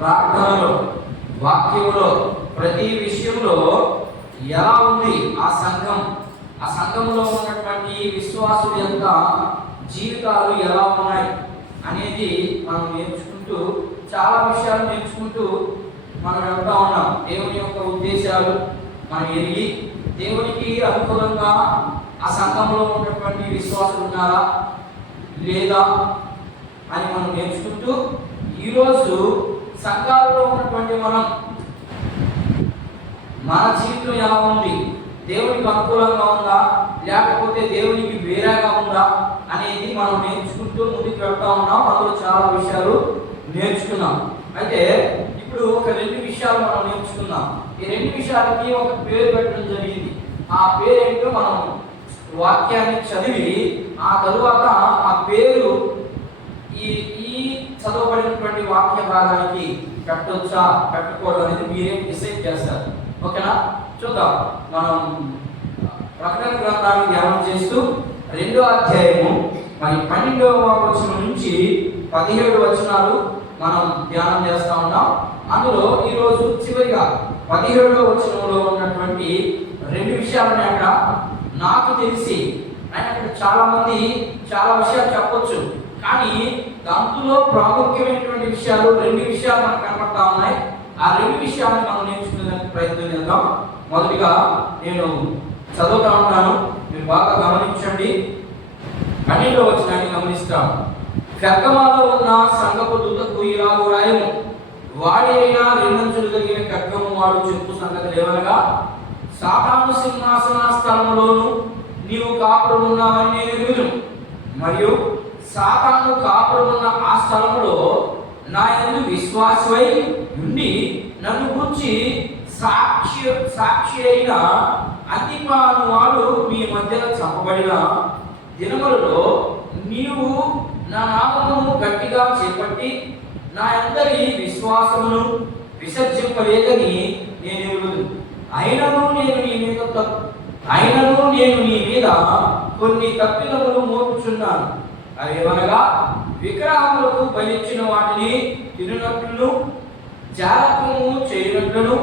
ప్రార్థనలో వాక్యంలో ప్రతి విషయంలో ఎలా ఉంది ఆ సంఘంలో ఉన్నటువంటి విశ్వాసుల యొక్క జీవితాలు ఎలా ఉన్నాయి అనేది మనం నేర్చుకుంటూ చాలా విషయాలు నేర్చుకుంటూ మనం వెళ్తా ఉన్నాం. దేవుని యొక్క ఉద్దేశాలు మనం ఎరిగి దేవునికి అనుకూలంగా ఆ సంఘంలో ఉన్నటువంటి విశ్వాసులు ఉన్నారా లేదా అని మనం నేర్చుకుంటూ ఈరోజు సంఘాలలో ఉన్నటువంటి మన జీవితం ఎలా ఉంది, దేవునికి అనుకూలంగా ఉందా లేకపోతే దేవునికి వేరేగా ఉందా అనేది మనం నేర్చుకుంటూ ముందుకు వెళ్తా ఉన్నాం. అందులో చాలా విషయాలు నేర్చుకున్నాం. అయితే ఇప్పుడు ఒక 2 విషయాలు మనం నేర్చుకున్నాం. ఈ 2 విషయాలకి ఒక పేరు పెట్టడం జరిగింది. ఆ పేరు ఏంటో మనం వాక్యాన్ని చదివి ఆ తరువాత ఆ పేరు ఈ చదవబడినటువంటి వాక్య భాగానికి పెట్టొచ్చా పెట్టకూడదు అనేది మీరే డిసైడ్ చేస్తారు. ఓకేనా? చూద్దాం. మనం ప్రకటన గ్రంథాన్ని ధ్యానం చేస్తూ 2వ అధ్యాయము మరి 12వ వచనం నుంచి 17 వచనాలు మనం ధ్యానం చేస్తా ఉన్నాం. అందులో ఈరోజు చివరిగా 17వ వచనంలో ఉన్నటువంటి 2 విషయాలను అక్కడ నాకు తెలిసి అక్కడ చాలా మంది చాలా విషయాలు చెప్పొచ్చు, కానీ దాంట్లో ప్రాముఖ్యమైనటువంటి విషయాలు 2 విషయాలు మనకు కనపడతా ఉన్నాయి. ఆ 2 విషయాలను మనం నేర్చుకునేందుకు ప్రయత్నం చేద్దాం. మొదటిగా నేను చదువుతా ఉన్నాను, మీరు బాగా గమనించండి. 12వ వచనాన్ని గమనిస్తాం. ఖడ్గమాలో ఉన్న సంఘపు దూతకు ఇలాగు రాయము, వాడి అయినా 2 అంచులు కలిగిన ఖడ్గము వాడు చెప్పు సంగతి లేవనగా, సాతాను సింహాసన స్థలములోను నీవు కాపురం ఉన్నావని నేను ఎరుగుదును, మరియు సాతాను కాపురం ఉన్న ఆ స్థలములో నా యందు విశ్వాసమై ఉండి నన్ను గురించి సాక్షి అయిన అంతిపాను వాడు మీ మధ్యన చంపబడిన దినములలో నీవు నా నామమును గట్టిగా చేపట్టి నా అందరి విశ్వాసమును విసర్జింపలేదని నేను ఎరుగుదును. అయినను నేను నీ మీద కొన్ని తప్పిదములు మోపుచున్నాను. అవేమనగా, విగ్రహములకు బలిచ్చిన వాటిని తినునట్లును, జారత్వము చేయనట్లును,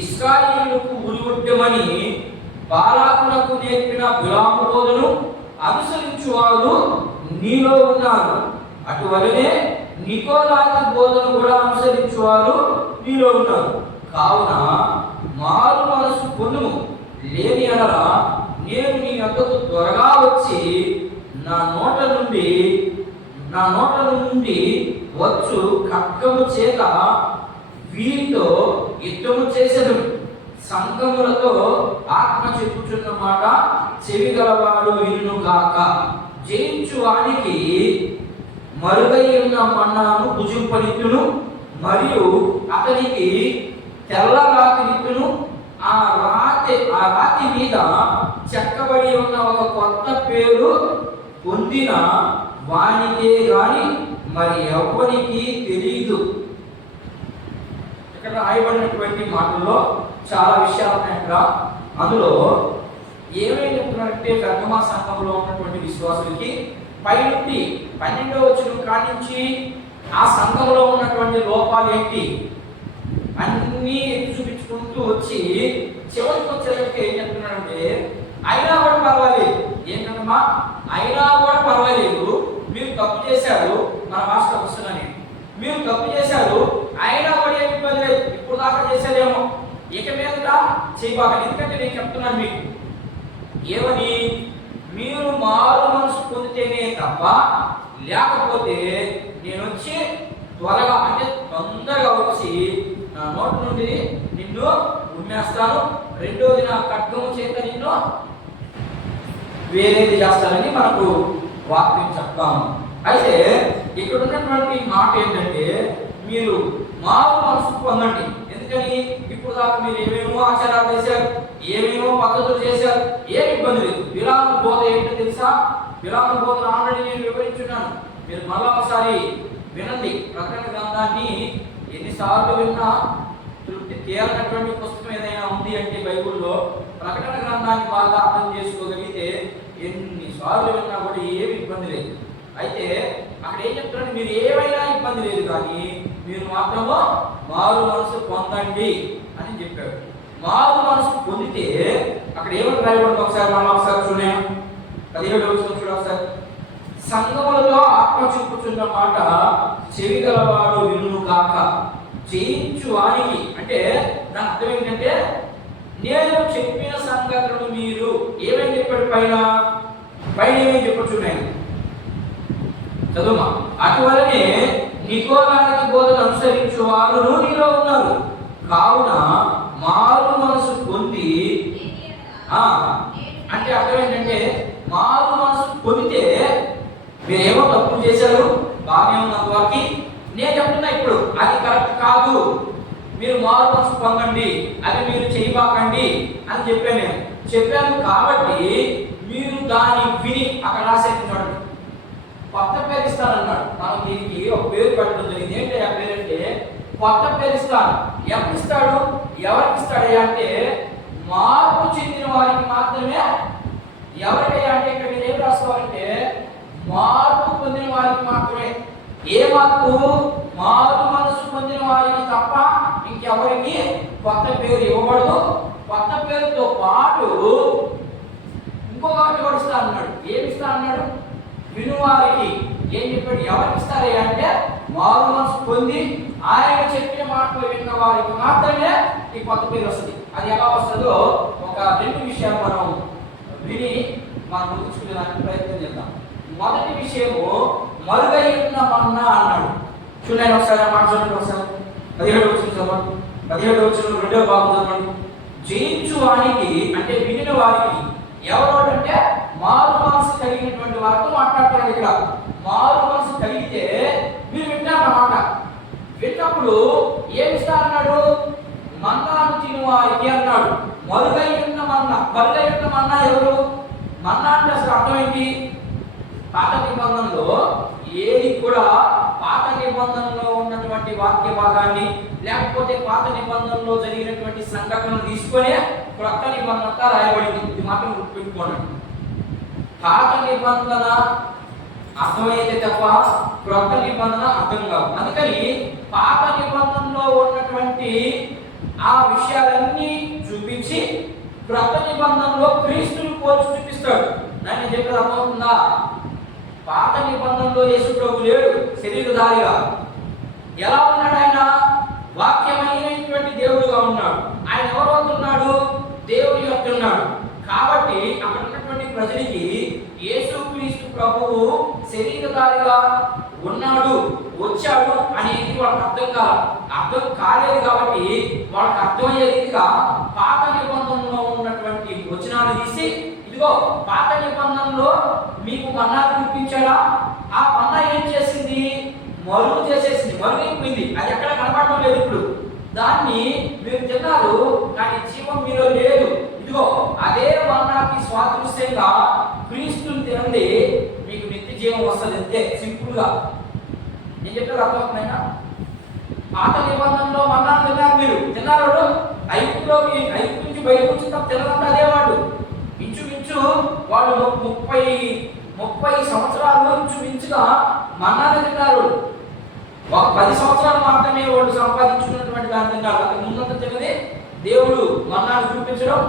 ఇశ్రాయేలుకు ఉరిగొట్టమని బాలాకునకు నేర్పిన బిలాము బోధను అనుసరించువాడు నీలో ఉన్నారు. అటువలనే నికోలాయి బోధను కూడా అనుసరించువారు నీలో ఉన్నారు. కావున మారు మనసు పొందుము, లేని అనగా నేను నీ వద్దకు త్వరగా వచ్చి నా నోట నుండి వచ్చు ఖడ్గము చేత వీరితో యుద్ధము చేసెదను. సంఘములతో ఆత్మ చెప్పుచున్న మాట చెవిగలవాడు వినును గాక. జయించు వానికి మరుగై ఉన్న మన్నాను భుజింపనిత్తును, మరియు అతనికి తెల్ల రాతినిత్తును. ఆ రాతి మీద చెక్కబడి ఉన్న ఒక కొత్త పేరు పొందిన వానికే గాని మరి ఎవ్వరికి తెలియదు. ఇక్కడ రాయబడినటువంటి మాటల్లో చాలా విషయాలు ఉన్నాయి. అక్కడ అందులో ఏమేమి చెప్తున్నారంటే, ఖడ్గమా సంఘంలో ఉన్నటువంటి విశ్వాసులకి పైనుండి 12వ వచనం కానించి ఆ సంఘంలో ఉన్నటువంటి లోపాలు ఏంటి అన్నీ ఎత్తి చూపించుకుంటూ వచ్చి చివరికి వచ్చేసరికి ఏం చెప్తున్నాడంటే, అయినా కూడా పర్వాలేదు. ఏంటమ్మా? అయినా కూడా పర్వాలేదు, మీరు తప్పు చేశారు. మన మాస్టర్ వస్తున్నాను, మీరు తప్పు చేశారు, అయినా కూడా ఏమి ఇబ్బంది లేదు. ఇప్పుడు దాకా చేసేదేమో ఇక మీదట చేయబాకండి. ఎందుకంటే నేను చెప్తున్నాను మీకు ఏమని, మీరు మారు మనసు పొందితేనే తప్ప, లేకపోతే నేను వచ్చి త్వరగా అంటే తొందరగా వచ్చి నా నోటి నుండి నిన్ను ఉమ్మేస్తాను, రెండోది నా ఖడ్గము చేత నిన్ను వేరేది చేస్తానని మనకు వాక్యం చెప్తాము. అయితే ఇక్కడ ఉన్నటువంటి మాట ఏంటంటే, మీరు మారు మనసు పొందండి. ఎందుకని? ఇప్పుడు దాకా మీరు ఏమేమో ఆచారాలు చేశారు, ఏమేమో పద్ధతులు చేశారు, ఏమి ఇబ్బంది లేదు. బిలాము బోధ ఏంటో తెలుసా? బిలాము బోధ ఆల్రెడీ నేను వివరించున్నాను. మీరు మళ్ళా ఒకసారి వినండి. ప్రకటన గ్రంథాన్ని ఎన్నిసార్లు విన్నా తృప్తి తీరనటువంటి పుస్తకం ఏదైనా ఉంది అంటే బైబుల్లో ప్రకటన గ్రంథాన్ని బాగా అర్థం చేసుకోగలిగితే ఎన్నిసార్లు విన్నా కూడా ఏమి ఇబ్బంది లేదు. అయితే అక్కడ ఏం చెప్తారంటే, మీరు ఏమైనా ఇబ్బంది ఇబ్బంది లేదు, కానీ మీరు మాత్రము మారు మనసు పొందండి అని చెప్పాడు. మారు మనసు పొందితే అక్కడ ఏమని రాయబడింది ఒకసారి మనం ఒకసారి చూడండి. 17వ వచనం చూడండి ఒకసారి. సంగములతో ఆత్మ చూపుచున్న మాట చెవి గలవాడు వినును గాక, చేయించు వానికి. అంటే దాని అర్థం ఏంటంటే, నేను చెప్పిన సంగతులను మీరు ఏమేమి చెప్పాడు పైన ఏమేమి చెప్పచ్చు నేను చదువుమా. అటువలనే నికోలానికి బోధన అనుసరించు వారు నీలో ఉన్నారు, కావున మారు మనసు పొంది. అంటే అర్థం ఏంటంటే, మారు మనసు పొందితే మీరేమో తప్పులు చేశారు, బాగానే ఉన్నంత వరకు నేను చెప్తున్నా ఇప్పుడు అది కరెక్ట్ కాదు, మీరు మారు మనసు పొందండి, అది మీరు చేయబాకండి అని చెప్పాను. కాబట్టి మీరు దాన్ని విని అక్కడ రాసేది చూడండి. కొత్త పేరు ఇస్తానన్నాడు. మనం దీనికి ఒక పేరు పెట్టడం జరిగింది. ఏంటి ఆ పేరు అంటే కొత్త పేరు ఇస్తాను. ఎవరికి ఇస్తాడు? అంటే మార్పు చెందిన వారికి మాత్రమే. ఎవరికైనా అంటే ఇక్కడ మీరు ఏం రాసుకోవాలంటే మార్పు పొందిన వారికి మాత్రమే. ఏ మార్పు? మారు మనసు పొందిన వారికి తప్ప ఇంకెవరికి కొత్త పేరు ఇవ్వబడదు. కొత్త పేరుతో పాటు ఇంకొకటి కూడా ఇస్తా అన్నాడు. ఏమి ఇస్తా అన్నాడు? వినువారికి. ఏం చెప్పాడు? ఎవరికి ఇస్తారే అంటే మారు మనసు పొంది ఆయన చెప్పిన మాటలు విన్న వారికి మాత్రమే ఈ కొత్త పేరు వస్తుంది. అది ఎలా వస్తుందో ఒక 2 విషయాలు మనం విని మనం గుర్తుంచుకునేదానికి ప్రయత్నం చేద్దాం. మొదటి విషయము మరుగై ఉన్న మన్నా అన్నాడు. చూడండి ఒకసారి మాట చూడండి ఒకసారి. 17వ వచనం చదవండి. 17వ వచనం 2వ భాగం చదవండి. జయించు వానికి అంటే వినిన వారికి. ఎవరు అంటే మారు మనసు కలిగినటువంటి వారితో మాట్లాడుతున్నాడు ఇక్కడ. మారు మనసు కలిగితే మీరు వింటారన్నమాట. విన్నప్పుడు ఏమి ఇస్తా అన్నాడు? మన్నాను తిను వారికి అన్నాడు. మరుగై ఉన్న మన్నా ఎవరు? మన్నా అంటే అసలు అర్థం ఏంటి? పాత నిబంధనలో ఏది కూడా పాత నిబంధనలో ఉన్నటువంటి వాక్య భాగాన్ని లేకపోతే పాత నిబంధనలో జరిగినటువంటి సంఘటనలు తీసుకొని క్రొత్త నిబంధన అంతా రాయబడింది. ఇది మాత్రం గుర్తుపెట్టుకోండి. పాత నిబంధన అర్థమైతే తప్ప క్రొత్త నిబంధన అర్థం కాదు. అందుకని పాత నిబంధనలో ఉన్నటువంటి ఆ విషయాలన్నీ చూపించి క్రొత్త నిబంధనలో క్రీస్తుని పోల్చి చూపిస్తాడు. నన్ను చెప్పేది అర్థమవుతుందా? పాత నిబంధనలో యేసు ప్రభు లేడు శరీరధారిగా. ఎలా ఉన్నాడు ఆయన? వాక్యమైనటువంటి దేవుడుగా ఉన్నాడు. ఆయన ఎవరు వస్తున్నాడు? దేవుడి యొక్క ఉన్నాడు. కాబట్టి అక్కడ ఉన్నటువంటి ప్రజలకి యేసుక్రీస్తు ప్రభువు శరీరధారిగా ఉన్నాడు, వచ్చాడు అనేది వాళ్ళకి అర్థం కాలేదు. కాబట్టి వాళ్ళకి అర్థమయ్యే రీతిగా పాత నిబంధనలో ఉన్నటువంటి వచనాలు తీసి, ఇదిగో పాత నిబంధనలో మీకు మన్నా చూపించాడా? ఆ మన్నా ఏం చేసింది? మరుగు చేసేసింది, మరుగైపోయింది. అది ఎక్కడ కనపడటం లేదు. ఇప్పుడు దాన్ని మీరు తిన్నారు, కానీ జీవం మీలో లేదు. ఇదిగో అదే మన్నాకి స్వాదృశ్యంగా క్రీస్తుని తినండి, మీకు నిత్య జీవం వస్తుంది. అంతే సింపుల్ గా నేను చెప్పారు. అర్థమవుతుందా? పాత నిబంధనలో మన్నాను తిన్నారు, మీరు తిన్నారు. ఐదు నుంచి బయటకు వచ్చిన తినదంటే అదేవాడు ఇంచుమించు వాళ్ళు 30 సంవత్సరాలు ఇంచుమించుగా మన్నాను తిన్నారు. ఒక 10 సంవత్సరాలు మాత్రమే వాళ్ళు సంపాదించుకున్నటువంటి దాన్ని తిన్నారు. అంతకు ముందంతా తిన్నది దేవుడు మన్నాను చూపించడం,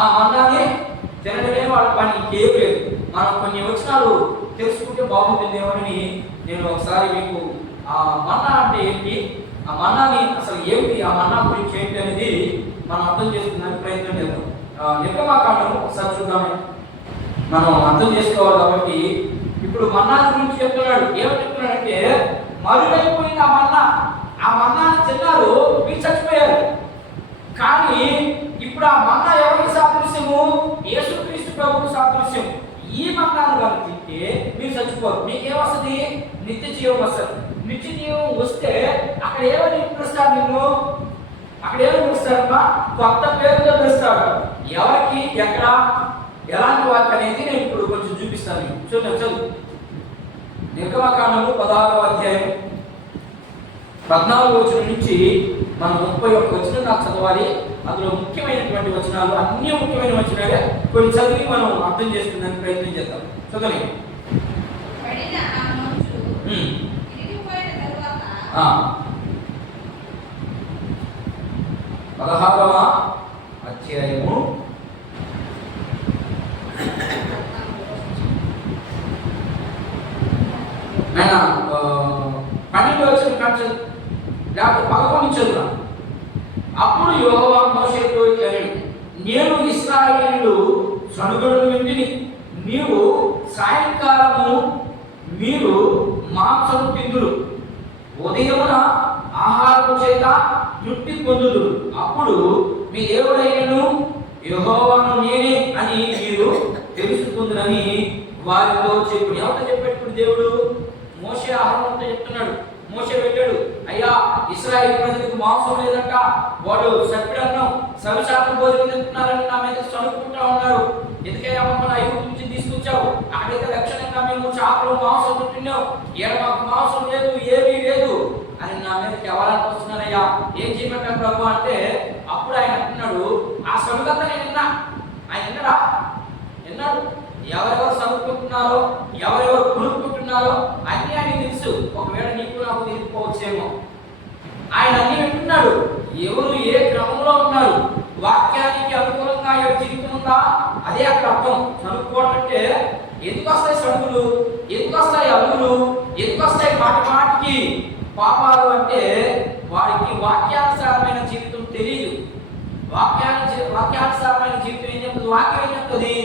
ఆ మన్నాన్ని తినడమే వాళ్ళ పని, ఇంకేం లేదు. మనం కొన్ని వచనాలు తెలుసుకుంటే బాగుంటుందేమని నేను ఒకసారి మీకు ఆ మన్నా అంటే ఏంటి, ఆ మన్నాని అసలు ఏమిటి, ఆ మన్నా గురించి ఏంటి అనేది మనం అర్థం చేసుకునే ప్రయత్నం చేద్దాం. నిర్గమాకాండము ఒకసారి చూద్దామే, మనం అర్థం చేసుకోవాలి. కాబట్టి ఇప్పుడు మన్నా గురించి చెప్తున్నాడు. ఏమని చెప్తున్నాడంటే మరుగైపోయిన ఆ మన్నాని తిన్నారు, మీరు చచ్చిపోయారు. కానీ ఇప్పుడు ఆ మన్నా ఎవరికి సాదృశ్యము? యేసుక్రీస్తు ప్రభువుకు సాదృశ్యం. ఈ మన్నాను కానీ తింటే మీరు చచ్చిపోరు. మీకేమొస్తుంది? నిత్య జీవం వస్తుంది. నిత్య జీవం వస్తే అక్కడ ఏమని పిలుస్తాడు? నిన్ను అక్కడ ఏమని పిలుస్తాడమ్మా? కొత్త పేరుతో పిలుస్తాడు. ఎవరికి, ఎక్కడ, ఎలాంటి వారికి అనేది నేను ఇప్పుడు కొంచెం చూపిస్తాను. చూద్దాం, చదువు. నిర్గమకాండము 16వ అధ్యాయం 14వ వచనం నుంచి మనం 31 వచనం నాకు చదవాలి. అందులో ముఖ్యమైనటువంటి వచనాలు, అన్ని ముఖ్యమైన వచనాలే, కొన్ని చదివి మనం అర్థం చేసుకునే ప్రయత్నం చేద్దాం. చదవండి. 16వ అధ్యాయము 12వ వచనం లేకపోతే 11 చదువుదాం. అప్పుడు యెహోవా మోషేతో ఇట్లనెను, నేను ఇశ్రాయేలీయులు సనుగడను వింటిని. నీవు సాయంకాలము మీరు మాంసము తిందురు, ఉదయమున ఆహారము చేత తృప్తి పొందుదురు. అప్పుడు మీ దేవుడైనను యెహోవాను నేనే అని మీరు తెలుసుకుందురని వారితో చెప్పు. ఎవరితో చెప్పేటప్పుడు దేవుడు మోషే అహరోనుతో చెప్తున్నాడు. మోషే వెళ్ళాడు, అయ్యా ఇశ్రాయేలు ప్రజలకు మాంసం లేదంట, వాళ్ళు సప్పిడన్నం సవిశాఖ భోజనం తింటున్నారని నా మీద చదువుకుంటా ఉన్నారు. ఎందుకయ్యా మమ్మల్ని ఐగుప్తు నుంచి తీసుకొచ్చావు? అక్కడైతే లక్షణంగా మేము చేపలు మాంసం తింటున్నాం, ఈడ మాకు మాంసం లేదు, ఏమీ లేదు అని నా మీదకి ఎవరైనా వస్తున్నారయ్యా, ఏం చేయమంటారు ప్రభు అంటే, అప్పుడు ఆయన అంటున్నాడు, ఆ సరుగంతా నేను విన్నా. ఆయన విన్నాడు ఎవరెవరు చదువుకుంటున్నారో ఎవరెవరు కొనుక్కుంటున్నారో అన్ని ఆయన తెలుసు. ఒకవేళ నీకు నాకు తెలియకపోవచ్చేమో. ఆయన అన్ని వింటున్నాడు, ఎవరు ఏ క్రమంలో ఉన్నారు, వాక్యానికి అనుకూలంగా ఎవరు జీవితం ఉందా, అదే అక్కడ అర్థం. చదువుకోవడం అంటే ఎందుకు వస్తాయి సడుగులు, ఎందుకు వస్తాయి అల్లులు, ఎందుకు వస్తాయి మాటికి పాపాలు అంటే వారికి వాక్యానుసారమైన జీవితం తెలియదు. వాక్యానుసారమైన జీవితం ఏం చెప్తుంది? వాక్యం ఏం చెప్తుంది?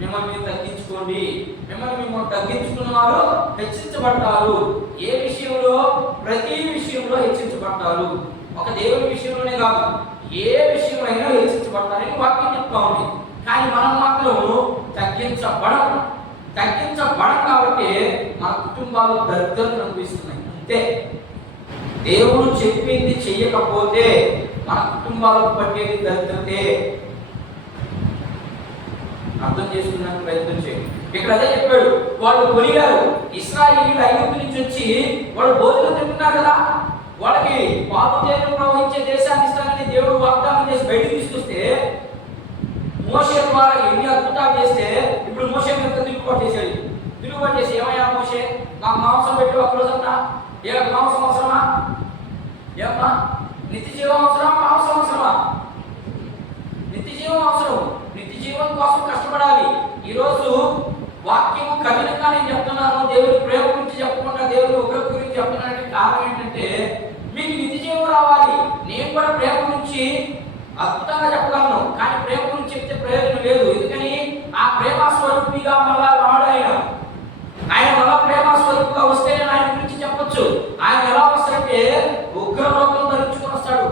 మిమ్మల్ని మీరు తగ్గించుకోండి, మిమ్మల్ని తగ్గించుకున్న వారు హెచ్చించబడతారు. ఏ విషయంలో? ప్రతి విషయంలో హెచ్చించబడతారు. ఒక దేవుని విషయంలోనే కాదు, ఏ విషయంలో హెచ్చించబడతారని వాక్యం చెప్తా ఉంది. కానీ మనం మాత్రం తగ్గించబడం కాబట్టి మన కుటుంబాలు దరిద్రతను అనిపిస్తున్నాయి. అంతే. దేవుడు చెప్పింది చెయ్యకపోతే మన కుటుంబాలకు పట్టేది దరిద్రతే. అర్థం చేసుకున్నానికి ప్రయత్నం చేయండి. ఇక్కడ అదే చెప్పాడు, వాళ్ళు కొనిగారు. ఇశ్రాయేలీయులు ఐగుప్తు నుంచి వచ్చి వాళ్ళు భోజనం తింటున్నారు కదా, వాళ్ళకి పాలు తేనెలు ప్రవహించే దేశాన్ని ఇస్తానని దేవుడు వాగ్దానం చేసి బయటికి తీసుకొస్తే, మోషే ద్వారా ఎన్ని అద్భుతాలు చేస్తే ఇప్పుడు మోషే మీద తిరుగుబాటు చేశాడు. తిరుగుబాటు చేసి, ఏమయ్యా మోషే, నాకు మాంసం పెట్టి ఒక రోజన్నా, మాంసం అవసరమా? ఏమన్నా నిత్య జీవం అవసరమా? మాంసం అవసరమా? నిత్య జీవం అవసరం. నిత్య జీవం కోసం కష్టపడాలి. ఈరోజు వాక్యము కఠినంగా నేను చెప్తున్నాను, దేవుడి ప్రేమ గురించి చెప్పకుండా దేవుడి ఉగ్రత గురించి చెప్తున్నానంటే కారణం ఏంటంటే, మీకు నిత్య జీవం రావాలి. నేను కూడా ప్రేమ గురించి అద్భుతంగా చెప్పగలను, కానీ ప్రేమ గురించి చెప్తే ప్రయోజనం లేదు. ఎందుకని? ఆ ప్రేమ స్వరూపిగా మళ్ళా రాడు ఆయన మళ్ళా ప్రేమ స్వరూపుగా వస్తే నేను ఆయన గురించి చెప్పొచ్చు. ఆయన ఎలా వస్తాడంటే ఉగ్ర రూపం ధరించుకొని వస్తాడు.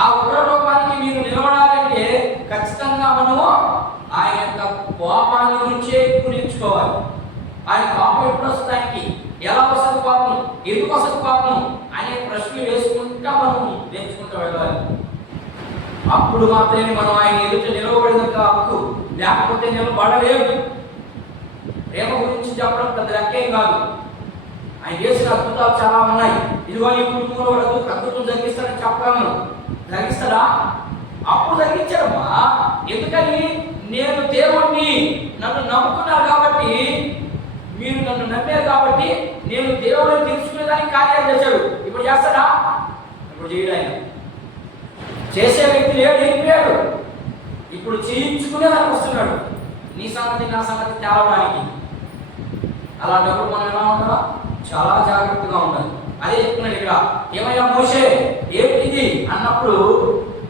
ఆ ఉగ్ర రూపానికి మీరు నిలబడాలంటే ఖచ్చితంగా మనము ఆయన యొక్క కోపాన్ని గురించే ఎక్కువ నేర్చుకోవాలి. ఆయన కోపం ఎప్పుడు వస్తుంది, ఆయనకి ఎలా వస్తుంది కోపం, ఎందుకు వస్తుంది కోపం అనే ప్రశ్నలు వేసుకుంటా మనం నేర్చుకుంటూ వెళ్ళాలి. అప్పుడు మాత్రమే మనం ఆయన ఎదుట నిలవబడినంత హక్కు, లేకపోతే నిలబడలేము. ప్రేమ గురించి చెప్పడం పెద్ద లెక్కేం కాదు. ఆయన చేసిన అద్భుతాలు చాలా ఉన్నాయి. ఇదిగో ఈ కుటుంబంలో అద్భుతం జరిగిస్తాడని చెప్పగలను. జరిగిస్తాడా? అప్పుడు జరిగించాడమ్మా. ఎందుకని? నేను దేవుణ్ణి, నన్ను నమ్ముకున్నారు కాబట్టి, మీరు నన్ను నమ్మారు కాబట్టి నేను దేవుడిని తెలుసుకునేదానికి కార్యాలు చేశాడు. ఇప్పుడు చేస్తాడా? ఇప్పుడు చేయడు. ఆయన చేసే వ్యక్తి లేడు, వెళ్ళిపోయాడు. ఇప్పుడు చేయించుకునేదానికి వస్తున్నాడు. నీ సంగతి నా సంగతి తేవడానికి. అలాంటప్పుడు మనం ఎలా ఉండాలా? చాలా జాగ్రత్తగా ఉండాలి. అదే చెప్తున్నాడు ఇక్కడ. ఏమయ్యా మోషే, ఏమిటి అన్నప్పుడు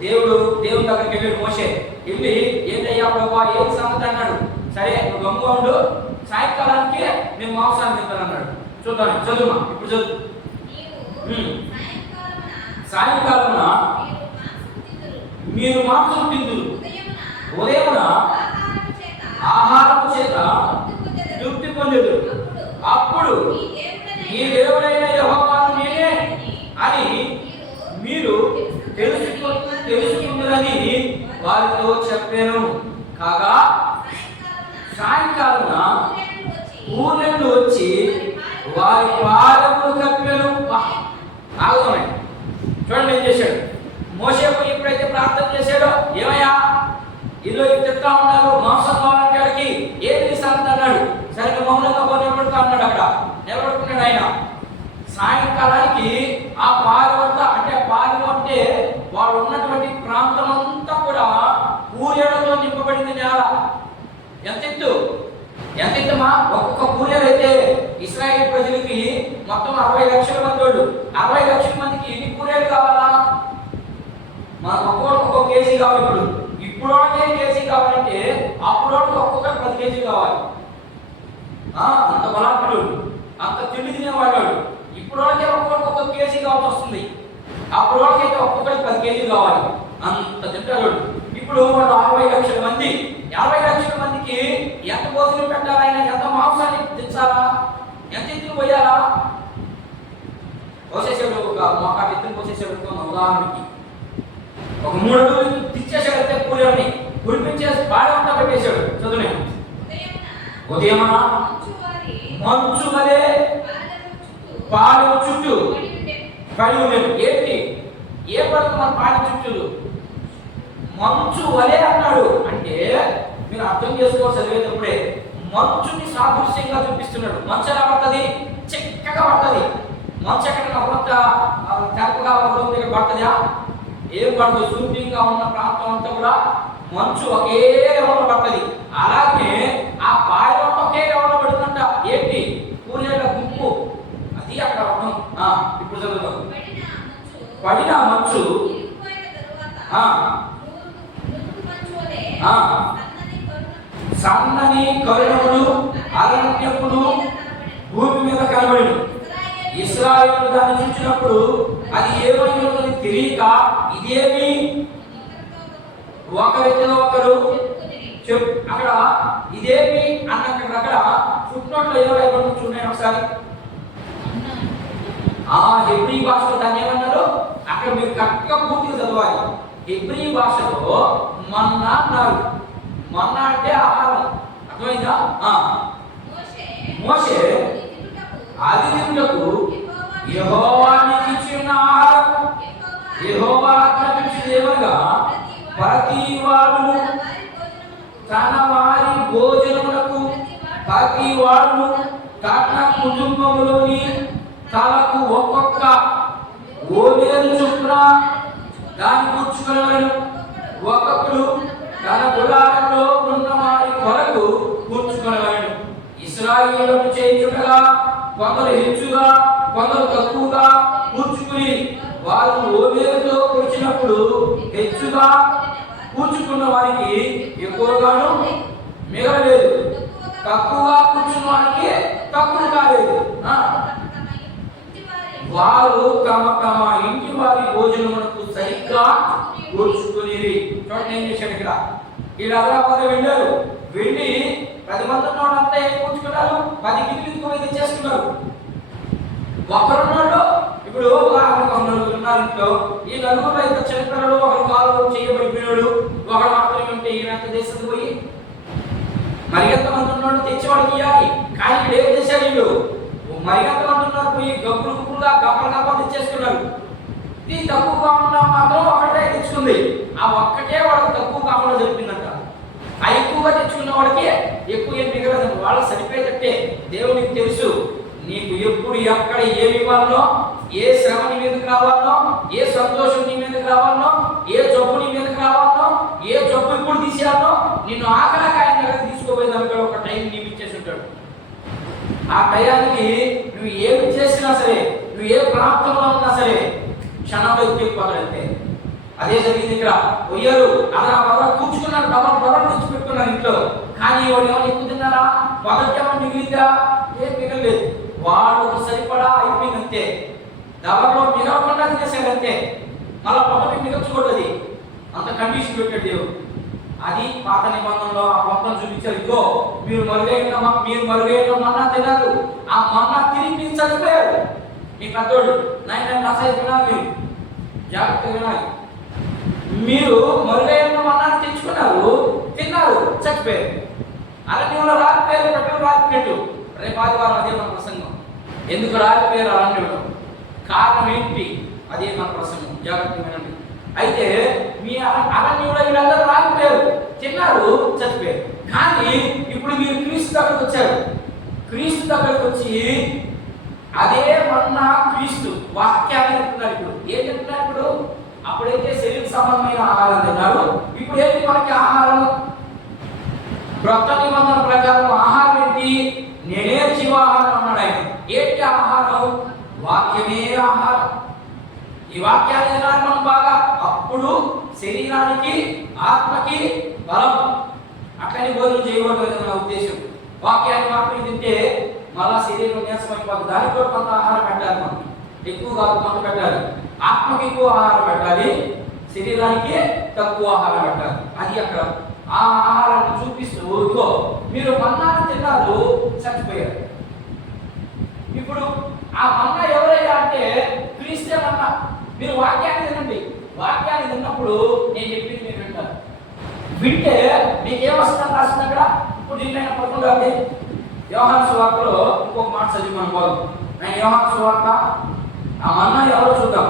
దేవుని దగ్గరికి వెళ్ళాడు మోషే. వెళ్ళి, ఏంటయ్యా ప్రభా, ఏం సంగతి అన్నాడు. సరే నువ్వు గమ్ముగా ఉండు, సాయంకాలానికి మేము మాంసాన్ని తింటాను అన్నాడు. చూద్దాం, చదువుమా, ఇప్పుడు చదువు. సాయంకాలమున మీరు మాంసం తిందురు, ఉదయమున ఆహారము చేత తృప్తి పొందెదరు. అప్పుడు ఈ దేవుడైన యెహోవాను నేనే అని మీరు తెలుసుకుందరని వారితో చెప్పాను. కాగా సాయంకాలమున ఊరెళ్ళు వచ్చి వారి పాదములు కప్పాను. ఆగుతామే. చూడండి ఏం చేశాడు మోషే. ఎప్పుడైతే ప్రార్థన చేశాడో, ఏమయ్యా ఇల్లు చెప్తా ఉన్నారు, మాంసం కావాలంటే అడిగి ఏది సంగతి అన్నాడు. సరే మౌనంగా నిలబడుతా ఉన్నాడు. అక్కడ నిలబడుకున్నాడు ఆయన. సాయంకాలం సాయంకాలానికి ఆ పాలు అంతా, అంటే పాలు అంటే వాళ్ళు ఉన్నటువంటి ప్రాంతం అంతా కూడా పూరేళ్లతో నింపబడింది నేల. ఎంత ఎత్తమా? ఒక్కొక్క పూరేలు అయితే ఇశ్రాయేల్ ప్రజలకి మొత్తం 60 లక్షల మంది వాళ్ళు. 60 లక్షల మందికి ఎన్ని పూరేలు కావాలా? మనకు ఒక్కొక్క కేజీ కావాలి. ఇప్పుడు కేజీ కావాలంటే అప్పుడు ఒక్కొక్కరు 10 కేజీలు కావాలి. అంత బలాత్ముడు, అంత తిండి తినేవాడు. ఇప్పుడు ఒక్కొక్క కేజీ కావాల్సి వస్తుంది. అప్పుడు అయితే ఒక్కొక్కరికి 10 కేజీలు కావాలి. అంత తింటాడు. ఇప్పుడు వాళ్ళు 60 లక్షల మంది. 50 లక్షల మందికి ఎంత భోజనం పెట్టాలైనా, ఎంత మాంసాన్ని తెచ్చాలా, ఎంత ఎత్తులు పోయాలా? పోసేసాడు. ఒక మోకాటి ఎత్తులు పోసేసాడు. ఉదాహరణకి ఒక 3 అడుగులు తెచ్చేసాడు. అయితే పూలని కురిపించేసి బాగా అంతా పెట్టేశాడు. చదువునే ఉదయమా మంచు వలె పాలు చుట్టూ పడి ఉండేది. ఏంటి? ఏ పడుతుంది మన పాలు చుట్టూ? మంచు వలె అన్నాడు. అంటే మీరు అర్థం చేసుకోవాలి చదివేటప్పుడే. మంచుని సాదృశ్యంగా చూపిస్తున్నాడు. మంచు ఎలా పడుతుంది? చిక్కగా పడుతుంది. మంచు ఎక్కడ కొంత తెరపగా దగ్గర పడుతుందా? ఏం పడుతుంది? సూర్యంగా ఉన్న ప్రాంతం అంతా కూడా మంచు ఒకే లెవెల్లో పడుతుంది. అలాగే ఆ పాలు ఒకే లెవెల్లో పడుతుందంట. ఏంటి? పూరేళ్ల గుంపు. అది అక్కడ అర్థం. ఇప్పుడు చదువుతాం. పడిన మంచు సన్నని కరుణములు అరణ్యములు భూమి మీద కనబడిను. ఇశ్రాయేలు దాన్ని చూసినప్పుడు అది ఏమైందని తెలియక ఇదేమి ఒకరితో ఒకరు అక్కడ ఇదేమి అక్కడ ఫుట్ నోట్లో ఏదో రాయబడి చూడండి ఒకసారి. హెబ్రీ భాషలో దాన్ని ఏమన్నారు? అక్కడ మీరు కరెక్ట్గా పూర్తిగా చదవాలి. హెబ్రీ భాషలో మన్నా అన్నారు. మన్నా అంటే ఆహారం. అర్థమైందా? మోషే అది తింటకు యెహోవా నీకు ఇచ్చిన ఆహారం. యెహోవా ఆజ్ఞాపించినది ఏమనగా ప్రతి వాడును తన వారి భోజనములకు ప్రతి వాడును తన కుటుంబములోని తలకు ఒక్కొక్క ఓవేలు చొప్పున దాన్ని కూర్చుకునేవాడు. ఒక్కొక్కడు తన గుడారంలో ఉన్న వారి కొరకు కూర్చుకునేవాడు. ఇశ్రాయేలును చేయుటగా కొందరు హెచ్చుగా కొందరు తక్కువగా కూర్చుకుని వారు ఓవేలుతో కూర్చున్నప్పుడు హెచ్చుగా కూర్చుకున్న వారికి ఎక్కువగాను మిగలలేదు, తక్కువగా కూర్చున్న వారికి తక్కువ కాలేదు. వారు తమ ఇంటి వారి భోజనములకు సరిగ్గా కూర్చుకుని. చూడండి ఏం చేశాడు ఇక్కడ. వీళ్ళు అదరాబాద్ వెళ్ళారు. వెళ్ళి 10 మంది అంతా ఏం కూర్చుకున్నారు? 10 గిన్నెలు తెచ్చేసుకున్నారు. ఒకరున్నాడు. ఇప్పుడు ఉన్నారు ఇంట్లో. ఈ నలుగురు అయితే చిన్నపిల్లలు, ఒకరు కాలు చేయబడిపోయాడు, ఒకరు మాత్రమే ఉంటే ఈయన ఎంత చేస్తుంది పోయి మరి ఎంతమంది ఉన్నాడు తెచ్చేవాడికి ఇవ్వాలి. కానీ ఇక్కడ ఏం చేశారు వీళ్ళు? మరి ఎంతమంది ఉన్నారు పోయి గబ్బులుగా గబ్బలు తెచ్చేసుకున్నారు. ఇది తక్కువగా ఉన్నా మాత్రం ఒకటే తెచ్చుకుంది. ఆ ఒక్కటే వాడికి తక్కువ కాకుండా జరిపిందంట. ఆ ఎక్కువగా తెచ్చుకున్న వాడికి ఎక్కువ ఏం మిగలదండి. వాళ్ళకి సరిపోయేటట్టే. దేవునికి తెలుసు నీకు ఎప్పుడు ఎక్కడ ఏమి ఇవ్వాలనో, ఏ శ్రమ నీ మీదకి రావాలనో, ఏ సంతోషం నీ మీదకి రావాలనో, ఏ జబ్బు నీ మీదకి రావాలనో, ఏ జబ్బు ఇప్పుడు తీసేయాలనో, నిన్ను ఆఖరాకి ఆయన దగ్గర తీసుకోపోయేదానికి ఒక టైం నియమించేసి ఉంటాడు. ఆ టయానికి నువ్వు ఏమి చేసినా సరే, నువ్వు ఏ ప్రాంతంలో ఉన్నా సరే క్షణంలో ఎక్కిపోతాడంతే. అదే జరిగింది ఇక్కడ. పోయారు అలా కూర్చుకున్నారు. డబల్ తెచ్చి పెట్టుకున్నారు ఇంట్లో. కానీ వాడు ఏమైనా ఎక్కువ తిన్నారా? మొదటి ఏమైనా మిగిలిందా? ఏం మిగలలేదు. వాళ్ళకు సరిపడా అయిపోయిందంతే. డబల్లో మిగలకుండా తినేసాడంతే. మళ్ళా మొదటి మిగల్చకూడదు. అంత కండిషన్ పెట్టాడు దేవుడు. అది పాత నిబంధనలో ఆ మొత్తం చూపించారు. ఇదిగో మీరు మరుగైన మన్నా తిన్నారు. ఆ మన్నా తిరిగి మీరు చనిపోయారు. మీ పెద్దోడు నన్ను అసహిస్తున్నారు. మీరు జాగ్రత్తగా వినాలి. మీరు మరుగైన మన్నాన్ని తెచ్చుకున్నారు, తిన్నారు, చచ్చిపోయారు. అరణ్యంలో రాలిపోయారు. పెట్టలు రాలిపోయాడు. రేపు ఆదివారం అదే మన ప్రసంగం. ఎందుకు రాలిపోయారు అరణ్యంలో? కారణం ఏంటి? అదే మన ప్రసంగం. జాగ్రత్తగా వినండి. అయితే మీ అరణ్యంలో వీళ్ళందరూ రాలిపోయారు, తిన్నారు, చచ్చిపోయారు. కానీ ఇప్పుడు మీరు క్రీస్తు దగ్గరకు వచ్చారు. క్రీస్తు దగ్గరకు వచ్చి అదే మన్నా క్రీస్తు వాక్యాన్ని చెప్తున్నారు. ఇప్పుడు ఏం చెప్తున్నారు? ఇప్పుడు అప్పుడైతే శరీర సంబంధమైన ఆహారం తిన్నారు, ఇప్పుడు ఏంటి మనకి ఆహారం? క్రొత్త నిబంధన ప్రకారం ఆహారం ఏంటి? నేనే జీవాహారం అన్నాడు ఆయన. ఏంటి ఆహారం? వాక్యమే ఆహారం. ఈ వాక్యాన్ని తినాలి మనం బాగా, అప్పుడు శరీరానికి ఆత్మకి బలం. అట్లని భోజనం చేయకూడదు నా ఉద్దేశం. వాక్యాన్ని మాత్రం తింటే మళ్ళా శరీరం నీరసమైపోతుంది. దానికి కూడా కొంత ఆహారం పెట్టాలి, మనం ఎక్కువ కాదు కొంత పెట్టాలి. ఆత్మకి ఎక్కువ ఆహారం పెట్టాలి, శరీరానికి తక్కువ ఆహారం పెట్టాలి. అది అక్కడ ఆ ఆహారాన్ని చూపిస్తూ, ఇదిగో మీరు మన్నాను తిన్నారు, చచ్చిపోయారు. ఇప్పుడు ఆ మన్నా ఎవరయ్యా అంటే క్రీస్తే మన్నా. మీరు వాక్యాన్ని తినండి, వాక్యాన్ని తిన్నప్పుడు నేను చెప్పింది మీరు వింటారు. వింటే మీకేమొస్తుందని రాసింది అక్కడ. ఇప్పుడు దీనిపైన పదకొండు అది యోహాను సువార్తలో ఇంకొక మాట చదివి మనం పోదాం. ఆయన యోహాను సువార్త ఆ మన్నా ఎవరో చూద్దాం.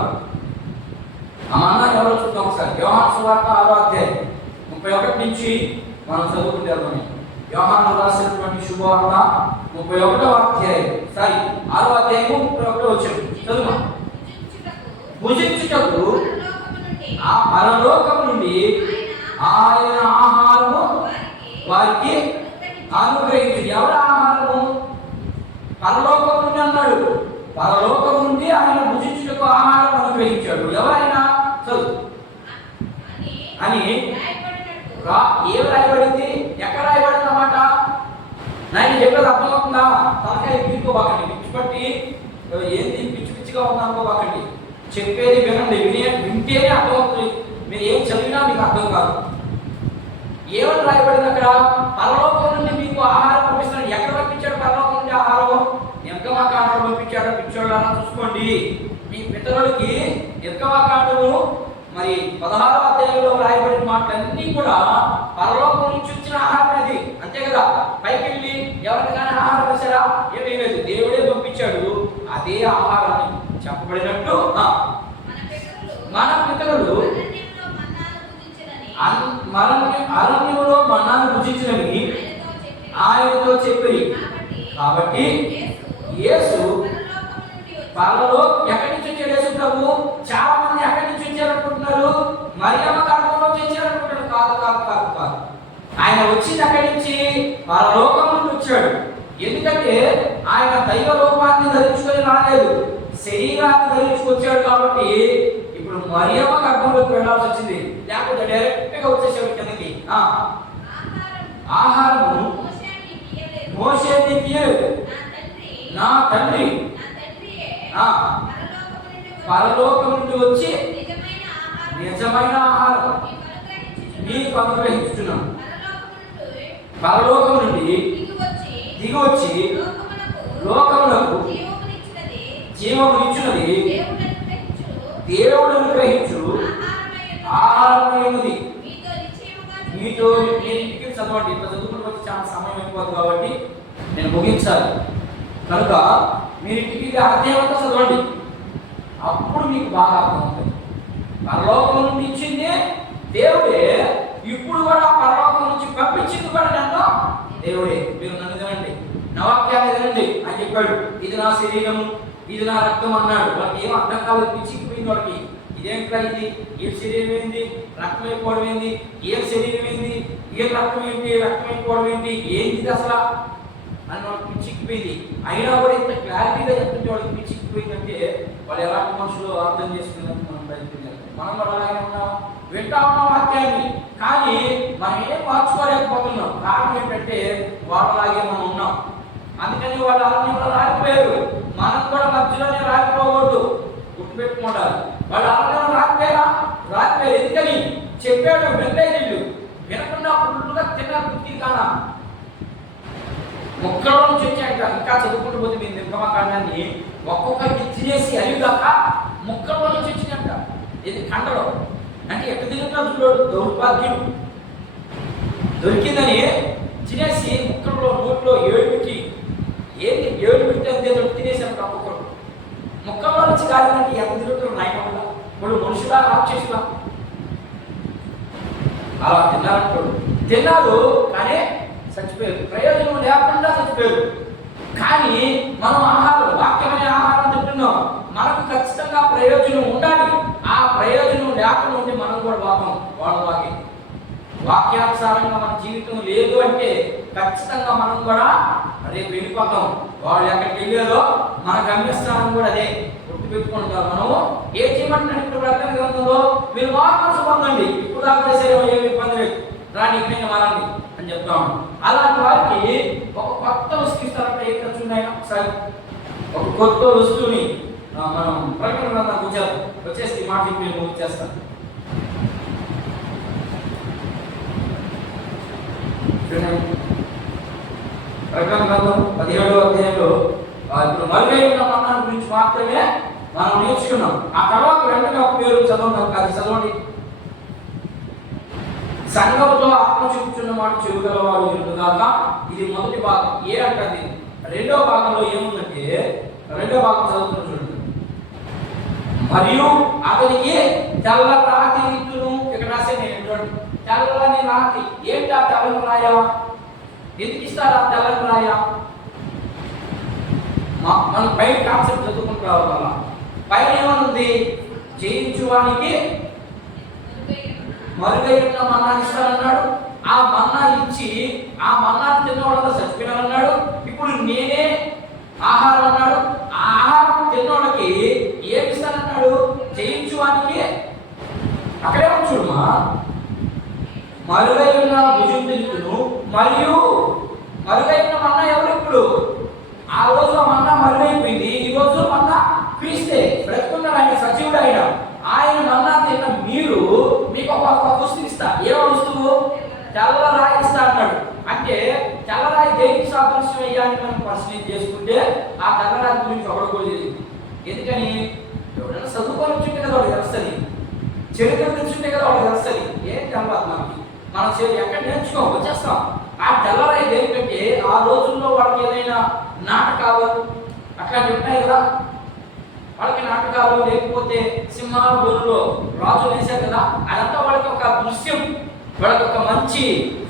ఆ మన్నా ఎవరో చూద్దాం ఒకసారి. యోహాను సువార్త 6వ అధ్యాయం 31 నుంచి మనం చదువుకుంటే వెళ్తాం. యోహాను రాసినటువంటి శుభవార్త 31వ అధ్యాయం, 6వ అధ్యాయము 31వ వచనం చదువు. భుజించుటకు ఆ పరలోకము నుండి ఆయన ఆహారము వారికి అనుగ్రహించు. ఎవరి ఆహారము? పరలోకం నుండి అన్నాడు. పరలోకం నుండి ఆయన భుజించుటకు ఆహారం అనుగ్రహించాడు. ఎవరైనా చదువు అని ఏం రాయబడింది? ఎక్కడ రాయబడింది అన్నమాట? నేను చెప్పేది అర్థమవుతుందా? తలకాయ తీసుకోబాకండి, పిచ్చి పట్టి ఏంది పిచ్చి పిచ్చిగా ఉందనుకోబాకండి. చెప్పేది వినండి, వింటేనే అర్థమవుతుంది. మీరు ఏం చదివినా మీకు అర్థం కాదు. ఏమని రాయబడింది అక్కడ? పరలోకం నుండి మీకు ఆహారం పంపిస్తున్నాడు. ఎక్కడ పంపించాడు పరలోకం నుండి ఆహారం? నిర్గమకాండలో పంపించాడు. పిచ్చోళ్ళని చూసుకోండి. మీ పితరులకి నిర్గమకాండము మరి 16వ అధ్యాయంలో రాయబడిన మాటలన్నీ కూడా పరలోకం నుంచి వచ్చిన ఆహారం అది, అంతే కదా. పైకి వెళ్ళి ఎవరిని కానీ ఆహారం వేసారా? ఏమీ లేదు, దేవుడే పంపించాడు. అదే ఆహారాన్ని చెప్పబడినట్టు మన పితరులు అరణ్యంలో మన్నాను భుజించినని ఆయనతో చెప్పి. కాబట్టి యేసు పరలోకం ఎక్కడి నుంచి వచ్చాడు? యేసు ప్రభు చాలా మంది ఎక్కడి నుంచి వచ్చారనుకుంటున్నారు? మరియమ్మ గర్భంలో వచ్చారనుకుంటున్నారు. కాదు కాదు కాదు కాదు. ఆయన వచ్చింది అక్కడి నుంచి పరలోకం నుండి వచ్చాడు. ఎందుకంటే ఆయన దైవ రూపాన్ని ధరించుకొని రాలేదు, శరీరాన్ని ధరించుకొచ్చాడు. కాబట్టి ఇప్పుడు మరియమ్మ గర్భంలోకి వెళ్ళాల్సి వచ్చింది, లేకపోతే డైరెక్ట్ గా వచ్చేసాడు కిందకి. ఆహారము మోషే నీకు ఇయ్యలేదు, నా తండ్రి పరలోకం నుండి వచ్చి నిజమైన ఆహారం మీకు అనుగ్రహించుతున్నాను. పరలోకం నుండి దిగి వచ్చి లోకములకు జీవమునిచ్చినది దేవుడు అనుగ్రహించు ఆహారమైనది. మీతో నేను ఇంటికి చదవండి. ఇంత చదువుకుని వచ్చి చాలా సమయం అయిపోతుంది కాబట్టి నేను ముగించాలి. కనుక మీరు ఇంటికి అధ్యాయం అంతా చదవండి, అప్పుడు మీకు బాగా అర్థమవుతుంది. పరలోకం నుండి ఇచ్చింది దేవుడే, ఇప్పుడు కూడా పరలోకం నుంచి పంపించింది కూడా నన్ను దేవుడే. మీరు నన్ను తినండి, నా వాక్యాన్ని తినండి అని చెప్పాడు. ఇది నా శరీరం, ఇది నా రక్తం అన్నాడు. వాళ్ళకి ఏం అర్థం కాలేదు, పిచ్చిపోయింది వాళ్ళకి. ఇదేంట్రా ఇది? ఏం శరీరం ఏంది, రక్తం అయిపోవడం ఏంది? ఏం శరీరం ఏంది, ఏం రక్తం ఏంటి, రక్తం అయిపోవడం ఏంటి, ఏంది అసలు అని వాళ్ళకి పిచ్చిపోయింది. అయినా కూడా ఇంత క్లారిటీగా చెప్తుంటే వాళ్ళకి పిచ్చిపోయిందంటే వాళ్ళు ఎలాంటి మనుషులు అర్థం చేసుకున్నట్టు మనం బయలుదేరాలి. మనం కూడా అలాగే ఉన్నాం, వింటా ఉన్నాం వాక్యాన్ని, కానీ మనం ఏం మార్చుకోలేకపోతున్నాం. కారణం ఏంటంటే వాళ్ళలాగే మనం ఉన్నాం. అందుకని వాళ్ళు అరణ్యంలో రాలిపోయారు, మనం కూడా మధ్యలోనే రాలిపోకూడదు, గుర్తుపెట్టుకుంటారు. వాళ్ళు అరణ్యంలో రాలిపోయారు. ఎందుకని చెప్పాడు, వెంటనే వినకుండా ఫుల్గా తిన్నారు. బుద్ధి కానా మొక్కలో నుంచి వచ్చాక ఇంకా చదువుకుంటూ పోతే మీరు నిర్గమకాండాన్ని ఒక్కొక్కరికి తినేసి అలిగాక మొక్కలో నుంచి వచ్చినట్ట. ఇది కండలో అంటే ఎక్కడ తింటున్నారు చూడు, దౌర్భాగ్యం. దొరికిందని తినేసి ముక్కల్లో నోట్లో ఏడు పెట్టి, ఏంటి ఏడు పెట్టి అంతే తినేసాను ఒక్కొక్కరు. ముక్కల్లో నుంచి కాదంటే ఎంత తిరుగుతున్నారు నాయకుడుగా. ఇప్పుడు మనుషులా రాక్షసులా అలా తిన్నారు. కానీ చచ్చిపోయారు, ప్రయోజనం లేకుండా చచ్చిపోయారు. కానీ మనం ఆహారం, వాక్యమైన ఆహారం తింటున్నాం, మనకు ఖచ్చితంగా ప్రయోజనం ఉండాలి. ఆ ప్రయోజనం లేకుండా ఉంటే మనం కూడా వాక్యం వాక్యానుసారంగా మన జీవితం లేదు అంటే ఖచ్చితంగా మనం కూడా రేపు వెళ్ళిపోతాం. వాళ్ళు ఎక్కడికి వెళ్ళారో మన గమ్యస్థానం కూడా అదే. గుర్తుపెట్టుకుంటారు. మనం ఏ చేయమంటున్నాడు ఇప్పుడు ప్రకటన గ్రంథంలో, మీరు మార్పు పొందండి, ఇప్పుడు దాకా చేసేమో ఏమి ఇబ్బంది లేదు, రాని ఇక్కడ మారండి అని చెప్తాము. అలాంటి వారికి ఒక కొత్త వస్తువు ఇస్తారంటే ఏం ఖర్చున్నాయి? ఒకసారి ఒక కొత్త వస్తువుని మనం ప్రకటన గ్రంథానికి వచ్చేసి మాట నేను చేస్తాను. ప్రకటన గ్రంథం 17వ అధ్యాయంలో ఇప్పుడు మరుగైన మన్నాను గురించి మాత్రమే మనం నేర్చుకున్నాం. ఆ తర్వాత వెంటనే ఒక పేరు చదవండి. సంఘంతో ఆత్మ చూపుచున్న మాట చెవుగలవాడు ఎందుగాక. ఇది మొదటి భాగం. ఏ అంటది? రెండో భాగంలో ఏముందంటే, రెండో భాగం చదువుతున్న చూడండి. మరియు అతనికి తెల్ల రాతి ఇత్తును, ఇక్కడ రాసే నేను చూడండి, తెల్లని రాతి. ఏంటి ఆ తెల్లని రాయ? ఎందుకు ఇస్తారు ఆ తెల్లని రాయ? మనం పైన కాన్సెప్ట్ చదువుకుంటూ రావాల. పైన ఏమనుంది? జయించువానికి మరుగైన మన్నాన్ని ఇస్తానన్నాడు. ఆ మన్నా ఇచ్చి ఆ మన్నాన్ని తిన్నవాళ్ళంతా చచ్చిపోయినారన్నాడు. ఇప్పుడు నేనే ఆహారం అన్నాడు. ఆ ఆహారం తిన్నవాళ్ళకి ఏమి ఇస్తానన్నాడు? జయించువానికి. అక్కడే చూడమా, మరుగైన భుజం తెలుపును. మరియు మరుగైన మన్నా ఎవరు? ఇప్పుడు ఆ రోజు మన్నా మరుగైపోయింది, ఈ రోజు మన్నా క్రీస్తే బ్రతుకున్నారు, ఆయన సజీవుడు. ఆయన మన్నా తిన్న మీరు మీకు ఒక వస్తువు ఇస్తా. ఏ వస్తువు? తెల్లరాయి ఇస్తా అన్నాడు. అంటే తెల్లరాయి దేనికి సాదృశ్యం అయ్యాన్ని మనం పరిశీలన చేసుకుంటే ఆ తెల్లరాయి గురించి ఒకటి కూడా తెలియదు. ఎందుకని? ఎవరైనా చదువుకొని చుట్టే కదా వాడు తెలుస్తుంది, చరిత్ర తెలుసుంటే కదా వాడు తెలుస్తుంది. ఏం తెల్లరాదు మనకి, మనం ఎక్కడ నేర్చుకోం, వచ్చేస్తాం. ఆ తెల్లరాయి దేనికంటే ఆ రోజుల్లో వాళ్ళకి ఏదైనా నాటకాలు అట్లాంటివి ఉంటాయి కదా, వాళ్ళకి నాటకాలు లేకపోతే సింహాల బోరులో రాజు వేశారు కదా, అదంతా వాళ్ళకి ఒక దృశ్యం, వాళ్ళకి ఒక మంచి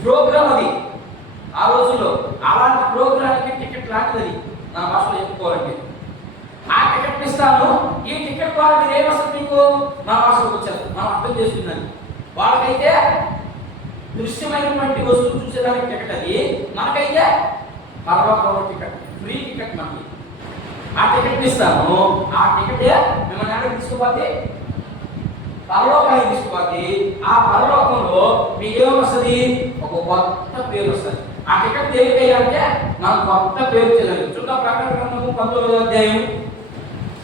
ప్రోగ్రామ్ అది ఆ రోజుల్లో. అలాంటి ప్రోగ్రామ్కి టికెట్ లాంటిది నా భాషలో చెప్పుకోవాలంటే. ఆ టికెట్ ఇస్తాను, ఈ టికెట్ వాళ్ళకి ఏమొస్తుంది మీకు? నా భాషలోకి వచ్చారు, మనం అర్థం చేసుకున్నాను. వాళ్ళకైతే దృశ్యమైనటువంటి వస్తువు చూసేదానికి టికెట్ అది, మనకైతే పర్వత టికెట్, ఫ్రీ టికెట్ మనకి. ఆ టికెట్ ఇస్తాను, ఆ టికెటే మిమ్మల్ని ఎక్కడికి తీసుకుపోతే? పరలోకానికి తీసుకుపోతే ఆ పరలోకంలో మీకు ఏమొస్తుంది? ఒక కొత్త పేరు వస్తుంది. ఆ టికెట్ దేనికయ్యాలంటే మనం కొత్త పేరు చేయాలి. చూద్దాం ప్రకటన గ్రంథము 19వ అధ్యాయం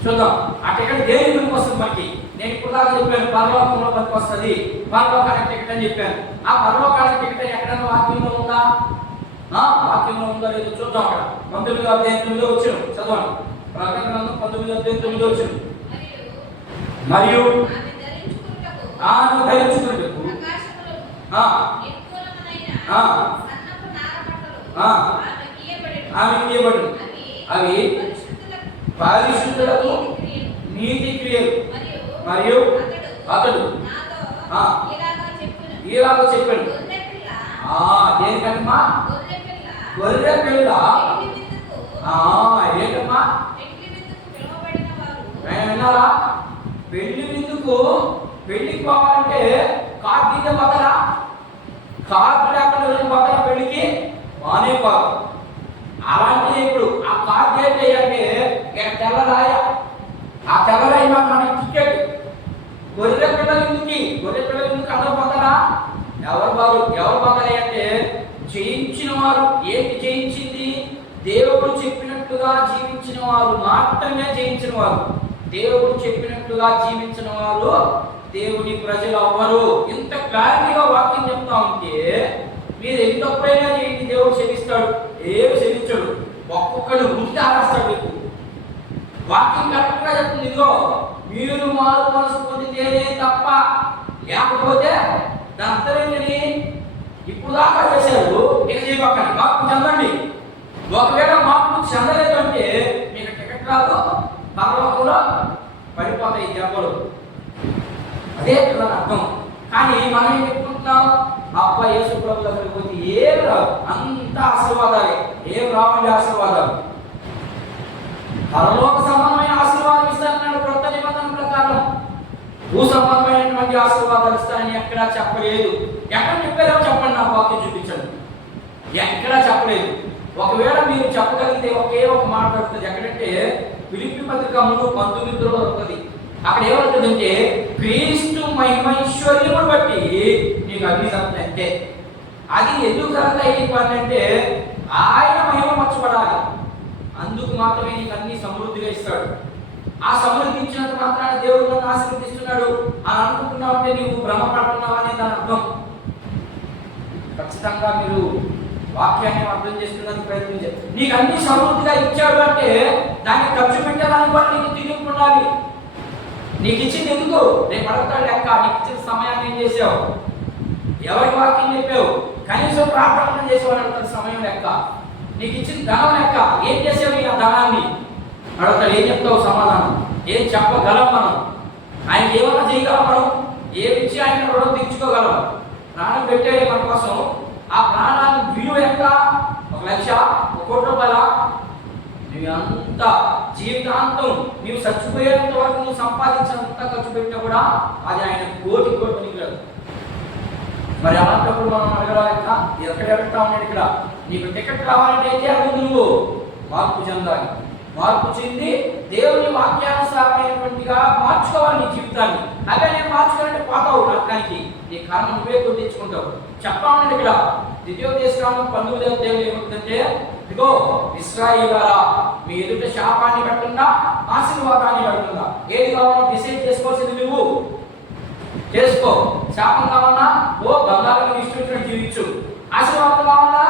చూద్దాం. ఆ టికెట్ దేని గురించి వస్తుంది మనకి? నేను ఇప్పుడు దాకా చెప్పాను పరలోకంలో మనకు వస్తుంది, పరలోకానికి టికెట్ అని చెప్పాను. ఆ పరలోకానికి టికెట్ ఎక్కడైనా వాక్యంలో ఉందా? వాక్యంలో ఉందా లేదో చూద్దాం. అక్కడ 19వ అధ్యాయం 9వ వచనం చదవండి. ప్రకటన గ్రంథం 19వ అధ్యాయం 9వ వచనం. మరియు ఆమె ధరించుకున్నట్టు ఆమె ఇవ్వబడు. అవి పరిశుద్ధులకు నీతి క్రియలు. మరియు అతడు ఇలాగ చెప్పాడు. దేనికమ్మా? గొర్రె పిల్ల. ఏంటమ్మా? విన్నారా? పెళ్లి విందుకు, పెళ్లికి పోవాలంటే కార్డు తీస్తే పోతారా? కార్డు లేకుండా పోతారా పెళ్లికి? బానే పోదు. అలాంటిది ఇప్పుడు ఆ కార్డు ఏంటి అంటే తెల్లరాయ. ఆ తెల్లరాయి మనకి టికెట్. గొర్రె పిల్లల ఎందుకు అందరూ పోతారా? ఎవరు పోతారా అంటే జయించిన వారు. ఏంటి జయించింది? దేవుడు చెప్పినట్టుగా జీవించిన వారు మాత్రమే జయించిన వారు. దేవుడు చెప్పినట్టుగా జీవించిన వారు దేవుని ప్రజలు అవ్వరు. ఇంత క్లారిటీగా వాక్యం చెప్తా ఉంటే మీరు ఎంతప్పుడైనా చేయండి, దేవుడు క్షమిస్తాడు. ఏమి క్షమించాడు, ఒక్కొక్కడు వృత్తి ఆరేస్తాడు. మీకు వాక్యం కరెక్ట్ గా చెప్తుంది. ఇదిగో మీరు మారు మనసు పొందితేనే తప్ప, లేకపోతే దాని అర్థం ఏంటని? ఇప్పుడు దాకా చేశారు, ఇక చేయబక్కండి, మార్పు చెందండి. ఒకవేళ మార్పు చెందలేదు అంటే మీకు టికెట్ రాదు, పరలోకంలో పడిపోతాయి దెబ్బలు. అదే కదా అర్థం. కానీ మనం ఏం చెప్పుకుంటున్నాం? అబ్బా యేసు ప్రభు దగ్గరికి పోతే ఏం రాదు, అంత ఆశీర్వాదాలే. ఏం రావండి ఆశీర్వాదాలు? పరలోక సంబంధమైన ఆశీర్వాదం ఇస్తానన్నాడు కొత్త నిబంధన ప్రకారం. భూ సంబంధమైనటువంటి ఆశీర్వాదాలు ఇస్తానని ఎక్కడా చెప్పలేదు. ఎక్కడ చెప్పారో చెప్పండి, నాకు వాక్యం చూపించండి. ఎక్కడా చెప్పలేదు. ఒకవేళ మీరు చెప్పగలిగితే ఒకే ఒక మాట వస్తుంది. ఎక్కడంటే ఫిలిప్పీ పత్రిక 3:19 వస్తుంది. అక్కడ ఏమవుతుందంటే క్రీస్తు మహిమైశ్వర్యమును బట్టి నీకు అగ్ని అంటే అది ఎందుకు జరుగుతాయి అంటే ఆయన మహిమ మర్చిపడాలి. అందుకు మాత్రమే నీకు అన్ని సమృద్ధిగా ఇస్తాడు. ఆ సమృద్ధి ఇచ్చినంత మాత్రాన దేవుడు నన్ను ఆశీర్వదిస్తున్నాడు అని అనుకుంటున్నావు అంటే నీవు భ్రమపడుతున్నావు అనే దాని అర్థం. ఖచ్చితంగా మీరు వాక్యాన్ని అర్థం చేసుకునేందుకు ప్రయత్నించారు. నీకు అన్ని సమృద్ధిగా ఇచ్చాడు అంటే దాన్ని ఖర్చు పెట్టడానికి కూడా నీకు తిరిగి ఉండాలి. నీకు ఇచ్చింది ఎందుకు? రేపు అడుగుతాడు లెక్క. నీకు ఇచ్చిన సమయాన్ని ఏం చేసావు? ఎవరికి వాక్యం చెప్పావు? కనీసం ప్రార్థన చేసేవాడు అడుగుతాడు సమయం లెక్క. నీకు ఇచ్చిన ధనం లెక్క. ఏం చేసావు ఈ ధనాన్ని అడుగుతాడు. ఏం చెప్తావు సమాధానం? ఏం చెప్పగలం మనం? ఆయనకి ఏమన్నా చేయగలం మనం? ఏమిచ్చి ఆయన రుణం తీర్చుకోగలం? ప్రాణం పెట్టాడు మన కోసం. ఆ ప్రాణాన్ని విలువ ఎంత? 1,00,000, 1 కోటి రూపాయల? నువ్వు అంత జీవితాంతం నీవు చచ్చిపోయేంత వరకు నువ్వు సంపాదించినంత ఖర్చు పెట్టినా కూడా అది ఆయన కోటి నిలదు. మరి అలాంటప్పుడు మనం అడగడాలి, ఎక్కడ అడుగుతా ఉన్నాడు ఇక్కడ? నీకు టికెట్ రావాలంటే ఏం చేయాలి? నువ్వు మార్పు చెందాలి. మార్పు చెంది దేవుని వాక్యానుసారమైనటువంటిగా మార్చుకోవాలి నీ జీవితాన్ని. అదే నేను మార్చుకోవాలంటే పోతావు నరకానికి. నీ కారణం నువ్వే తెచ్చుకుంటావు. చెప్తా ఉన్నాడు ఇక్కడ ద్వితీయోపదేశకాండం 19వ దేవుడు ఏమవుతుందంటే, ఇదిగో ఇశ్రాయేలులారా, మీ ఎదుట శాపాన్ని పెట్టకుండా ఆశీర్వాదాన్ని పెడుతుందా? ఏది కావాలో డిసైడ్ చేసుకోవాల్సింది నువ్వు చేసుకో. శాపం కావాలన్నా బంగారం ఇష్టం జీవించు. ఆశీర్వాదం కావాలన్నా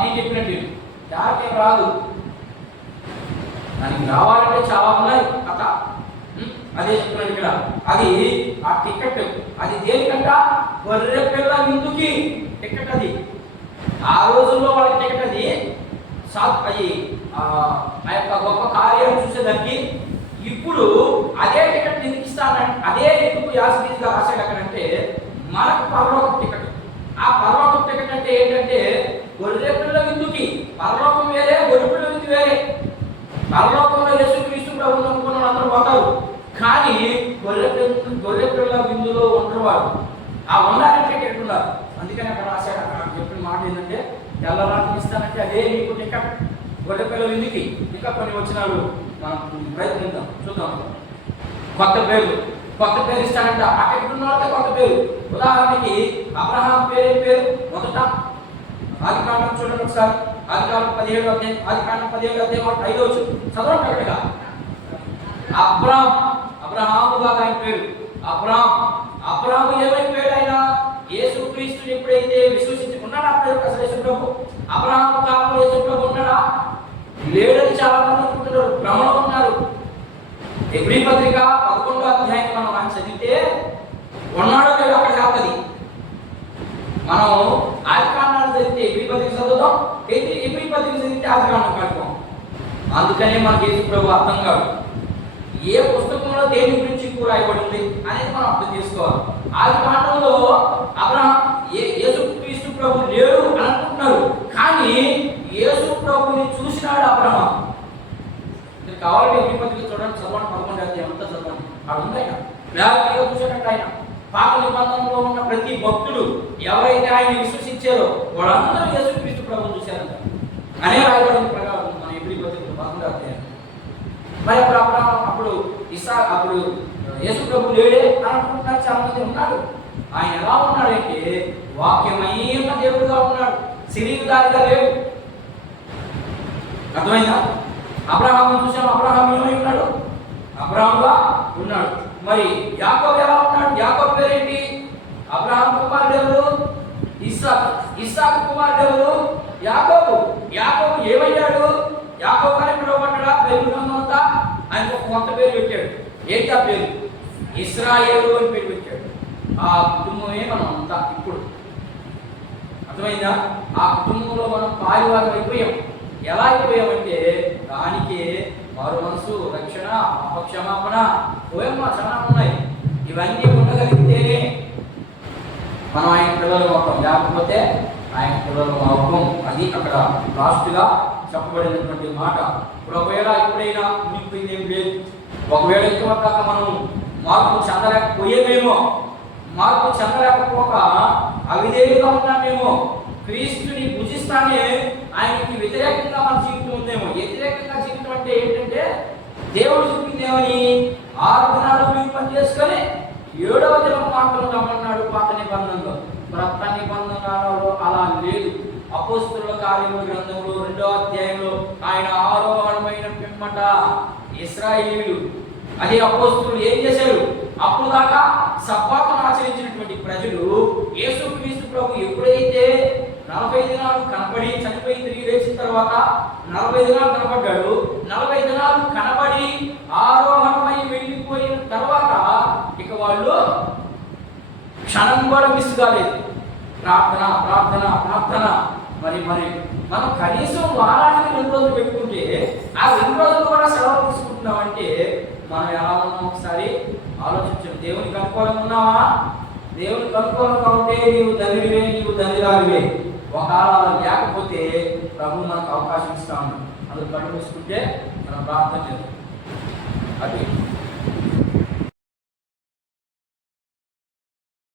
నేను చెప్పినట్టు దానికేం రాదు. దానికి రావాలంటే చాలా ఉన్నాయి కథ. అదే చెప్తున్నాడు ఇక్కడ. అది ఆ టికెట్. అది దేనికంట? గొర్రె పిల్ల విందుకి టికెట్. అది ఆ రోజుల్లో వాళ్ళకి టికెట్. అది అది ఆ యొక్క గొప్ప కార్యం చూసేదానికి. ఇప్పుడు అదే టికెట్ ఎందుకు ఇస్తానంటే, అదే ఎందుకు యాసీగా రాశాడు అక్కడంటే మనకు పరలోక టికెట్. ఆ పరలోక టికెట్ అంటే ఏంటంటే గొర్రె పిల్ల విందుకి. పరలోకం వేరే, గొర్రె పిల్ల విందు వేరే. పరలోకంలో యేసుక్రీస్తు ప్రభువును నమ్ముకున్న అందరూ పోతారు. కానీ గొర్రె పిల్ల విందులో ఉండరు వారు. ఆ ఉండాలంటే టికెట్ ఉన్నారు. అందుకని అక్కడ రాశాడు. అక్కడ చెప్పిన మాట ఏంటంటే తెల్లరాత్రి ఇస్తానంటే అదే నీకు టికెట్ గొర్రె పిల్ల విందుకి. ఇంకా కొన్ని వచనాలు మనం ప్రయత్నిద్దాం, చూద్దాం. కొత్త పేరు ఇస్తానంట. ఆ టికెట్ ఉన్న వాళ్ళకి కొత్త పేరు. ఉదాహరణకి అబ్రహాం పేరు మొదట ఆదికాండం చూడండి ఒకసారి. ఆదికాండం 17వ అధ్యాయం 5వ వచనం చదవండి అక్కడిగా. అబ్రహాముగా ఆయన పేరు. అబ్రహాము ఏమైపోయాడు? ఆయన యేసుక్రీస్తుని ఎప్పుడైతే విశ్వసించుకున్నాడు అప్పుడు అసలు యేసు ప్రభు అబ్రహాము కాలంలో యేసు ప్రభు ఉన్నాడా? లేడని చాలా మంది అనుకుంటున్నారు, భ్రమలో ఉన్నారు. ఎబ్రీ పత్రిక 11వ అధ్యాయం మనం చదివితే ఉన్నాడో లేదో అక్కడ కాదు. మనం ఆదికాండాన్ని చదివితే ఎబ్రీ పత్రిక చదువుతాం, ఎబ్రీ పత్రిక చదివితే ఆదికాండం కట్టుకోం. అందుకనే మనకి యేసు ప్రభు అర్థం కాదు. ఏ పుస్తకంలో దేని గురించి రాయబడింది అనేది మనం అర్థం చేసుకోవాలి. ఆదికాండంలో అబ్రహాం యేసుక్రీస్తు ప్రభు లేడు అని అనుకుంటున్నారు, కానీ యేసు ప్రభుని చూసినాడు అబ్రహాం. కావాలంటే ఎబ్రీ పత్రిక చూడండి, చదవండి. 11వ అధ్యాయం అంతా చదవండి. అక్కడ ఉంది ఆయన వేగంగా చూసినట్టు. ఆయన పాత నిబంధనలో ఉన్న ప్రతి భక్తుడు ఎవరైతే ఆయన విశ్వసించారో వాళ్ళందరూ యేసుక్రీస్తు ప్రభుని చూశారంట అనే రాయబడింది ప్రకారం మన ఎబ్రీ పత్రిక 11వ అధ్యాయం. మరి అప్పుడు యేసు ప్రభు లేడే అని అనుకుంటున్నారు చాలా మంది. ఉన్నాడు. ఆయన ఎలా ఉన్నాడంటే వాక్యమైన దేవుడుగా ఉన్నాడు, శరీరధారిగా లేడు. అర్థమైందా? అబ్రహాము చూసాం. అబ్రహాం ఏమై ఉన్నాడు? అబ్రహాముగా ఉన్నాడు. మరి యాకోబు ఎలా ఉన్నాడు? యాకోబు పేరేంటి? అబ్రహాం కుమారుడు ఎవరు? ఇస్సాకు కుమారుడు ఎవరు? యాకోబు ఏమయ్యాడు? యాకోబు అని పిలువబడ్డా బైబిల్ అంతా ఆయనకు ఒక కొత్త పేరు పెట్టాడు. ఏంటి ఆ పేరు? ఇశ్రాయేలు అని పేరు పెట్టాడు. ఆ కుటుంబమే మనం అంతా ఇప్పుడు. అర్థమైందా? ఆ కుటుంబంలో మనం పాలువారు అయిపోయాం. ఎలా అయిపోయామంటే దానికే వారు మనసు, రక్షణ, అపక్షమాపణ, పోయమ్మ చాలా ఉన్నాయి. ఇవన్నీ ఉండగలిగితేనే మనం ఆయన పిల్లలు అవుతాం, లేకపోతే ఆయన పిల్లలు అవుతాం. అది అక్కడ లాస్ట్గా చెప్పబడినటువంటి మాట. ఇప్పుడు ఒకవేళ ఎప్పుడైనా మునిగిపోయింది ఏం లేదు, ఒకవేళ ఇంతవరకు మనం మార్పు చెందలేకపోయేమేమో, మార్పు చెందలేకపోక అవిధేయుగా ఉన్నామేమో, క్రీస్తుని భుజిస్తానే ఆయనకి వ్యతిరేకంగా మన జీవితం ఉందేమో. వ్యతిరేకంగా జీవితం అంటే ఏంటంటే దేవుడు చూపిందేమని 6 దినాలు మీరు పని చేసుకొని 7వ దినం మాత్రం రమ్మన్నాడు పాత నిబంధనలో. క్రొత్త నిబంధనలో అలా లేదు. అపోస్తలుల కార్యముల గ్రంథంలో 2వ అధ్యాయంలో ఆయన ఆరోహణమైన పిమ్మట ఇశ్రాయేలీయులు అదే అపోస్తలులు ఏం చేశారు? అప్పుడు దాకా సబ్బాతును ఆచరించినటువంటి ప్రజలు యేసుక్రీస్తు ప్రభు ఎప్పుడైతే 40 దినాలు కనబడి చనిపోయి తిరిగి లేచిన తర్వాత 40 దినాలు కనబడ్డాడు. 40 దినాలు కనబడి ఆరోహణమై వెళ్ళిపోయిన తర్వాత ఇక వాళ్ళు క్షణం కూడా మిస్ కాలేదు. ప్రార్థన ప్రార్థన ప్రార్థన. మరి మనం కనీసం వారానికి 2 రోజులు పెట్టుకుంటే ఆ 2 రోజులు కూడా సెలవు తీసుకుంటున్నామంటే మనం ఎలా ఉన్నాం ఒకసారి ఆలోచించాం. దేవునికి అనుకూలంగా ఉన్నావా? దేవునికి అనుకూలంగా ఉంటే నీవు ధన్యుడివే, నీవు ధన్యురాలివే. ఒకవేళ లేకపోతే ప్రభు మనకు అవకాశం ఇస్తాము. అందుకు కళ్ళు మూసుకుంటే మనం ప్రార్థన చేద్దాం. అది